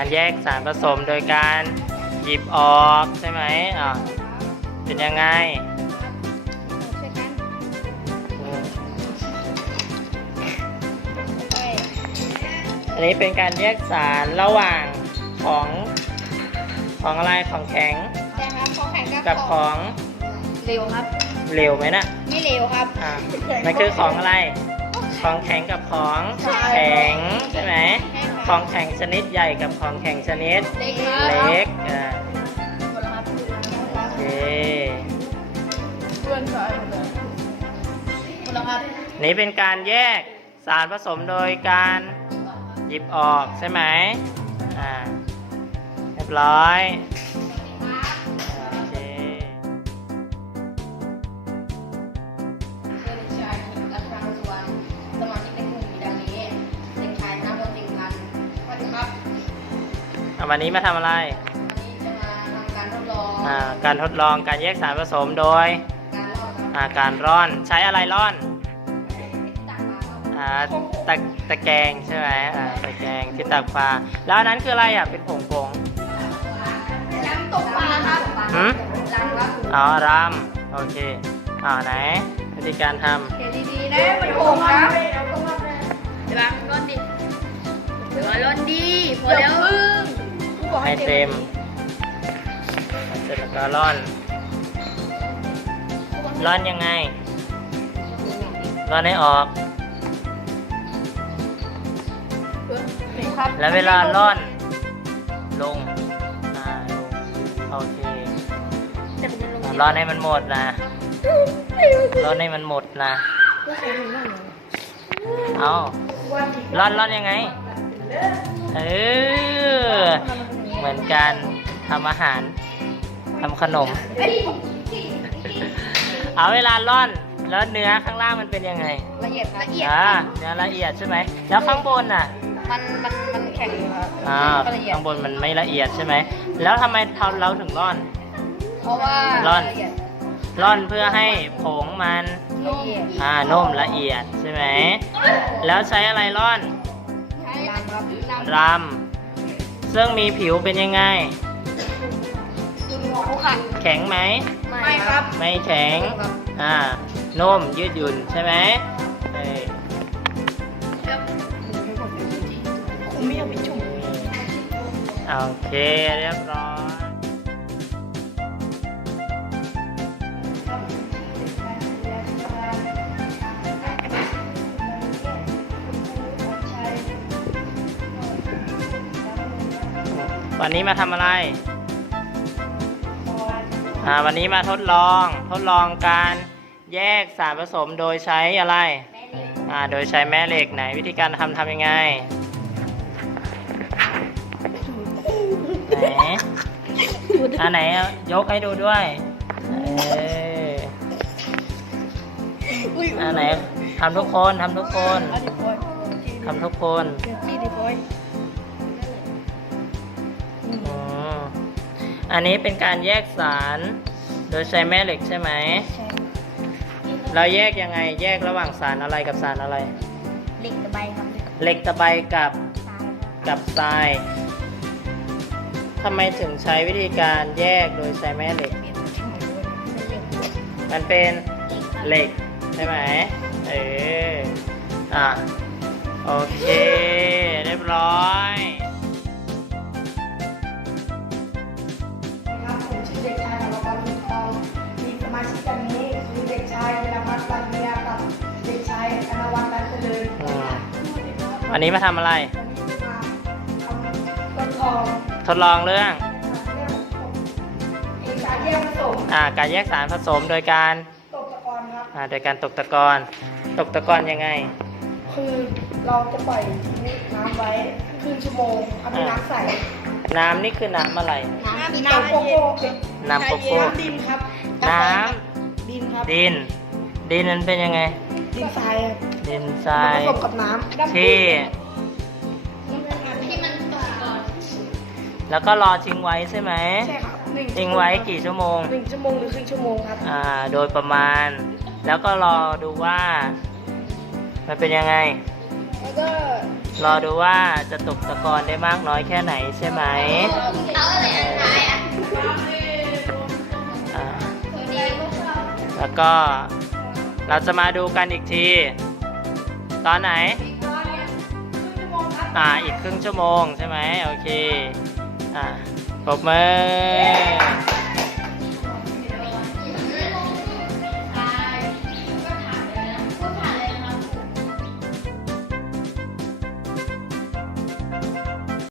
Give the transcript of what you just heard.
การแยกสารผสมโดยการหยิบออกใช่ไหมอ่าเป็นยังไงช่วยกันอืมเอ้ยอันนี้เป็นการแยกสารระหว่างของของอะไรของแข็งใช่ครับของแข็งกับของเร็วครับ เหลวไหมนะไม่เร็วครับ อ่ามันคือของอะไร ของแข็งกับของแข็งใช่ไหมของแข็งชนิดใหญ่กับของแข็งชนิดเล็กครับเล็กอ่าหมดแล้วครับโอเคเพื่อนใส่หมดแล้วครับนี่เป็นการแยกสารผสมโดยการหยิบออกใช่ไหมอ่าเรียบร้อย วันนี้มาทำอะไรวันนี้จะมาทำการทดลองอ่าการทดลองการแยกสารผสมโดยการลอกครับอ่าการร่อนใช้อะไรร่อนต่างๆครับอ่าตะตะแกรงใช่ไหมอ่าตะแกรงที่ตักปลาแล้วอันนั้นคืออะไรอะเป็นผงผงน้ำตกปลาครับๆหืมดังครับอ๋อรำโอเคอ่าไหนวิธีการทำ เดี๋ยวดีๆนะมันโกงนะเดี๋ยวร้อนดิเดี๋ยวร้อนดีพอแล้ว พึ่งให้เต็มเสร็จแล้วก็ร่อน ร่อนยังไง ร่อนให้ออกครับแล้วเวลาร่อน ลงอ่าลงโอเคแต่ผมมันลงร่อนให้มันหมดนะร่อนให้มันหมดนะ เอาร่อนร่อนยังไง เออ เหมือนการทำอาหารทำขนม เอาเวลาร่อนแล้วเนื้อข้างล่างมันเป็นยังไงละเอียดครับละเอียดอ่าเนื้อละเอียดใช่ไหมแล้วข้างบนน่ะ มันมันมันแข็งอยู่ครับอ่าก็ละเอียดข้างบนมันไม่ละเอียดใช่ไหมแล้วทำไมเราถึงร่อน เพราะว่าร่อนละเอียดร่อนเพื่อให้ผงมันละเอียดอ่านุ่มละเอียดใช่ไหมแล้วใช้อะไรร่อนใช้น้ำครับรำ ซึ่งมีผิวเป็นยังไงครูค่ะ แข็งไหม ไม่ครับ ไม่แข็งครับอ่านุ่มยืดหยุ่นใช่ไหมเออผมไม่เอาไปจุ่มโอเคเรียบร้อย วันนี้มาทำอะไร อ่า วันนี้มาทดลอง ทดลองการแยกสารผสมโดยใช้อะไร อ่า โดยใช้แม่เหล็กไหน วิธีการทำทำยังไง ไหนอันไหนเอายกให้ดูด้วยเอออันไหนทำทุกคนทำทุกคนทำทุกคนจีดี อันนี้เป็นการแยกสารโดยใช้แม่เหล็กใช่ไหม เราแยกยังไง แยกระหว่างสารอะไรกับสารอะไร เหล็กตะไบครับเหล็กตะไบกับตายครับกับทรายทำไมถึงใช้วิธีการแยกโดยใช้แม่เหล็ก มันเป็นเหล็กใช่ไหม เอออะ โอเค เรียบร้อย วันนี้มาทำอะไร วันนี้มาทำต้นทองทดลองเรื่อง เอกการแยกผสมอ่า การแยกสารผสมโดยการ ตกตะกอนครับ อ่า โดยการตกตะกอน ตกตะกอนยังไง คือเราจะปล่อยน้ำไว้ครึ่งชั่วโมงเอาเป็นน้ำใส น้ำนี่คือน้ำอะไร น้ำมีน้ำโกโก้เป็นน้ำโกโก้ น้ำดินครับ น้ดินครับำดิน ดินมันเป็นยังไง ดินทรายครับ ดินทราย ผสมกับน้ำที่แล้วก็รอชิ้งไว้ใช่ไหม ใช่ครัชิ้งไว้กี่ชั่วโมง หนึ่งชั่วโมงหรือครึ่งชั่วโมงครับ อ่า โดยประมาณ แล้วก็รอดูว่า มันเป็นยังไง แล้วก็รอดูว่าจะตกตะกอนได้มากน้อยแค่ไหนใช่ไหมเอาอะไรอันตายอะอ่าแล้วก็เราจะมาดูกันอีกที ตอนไหน อ่า อีกครึ่งชั่วโมงใช่ไหมโอเค อ่าปรบมือ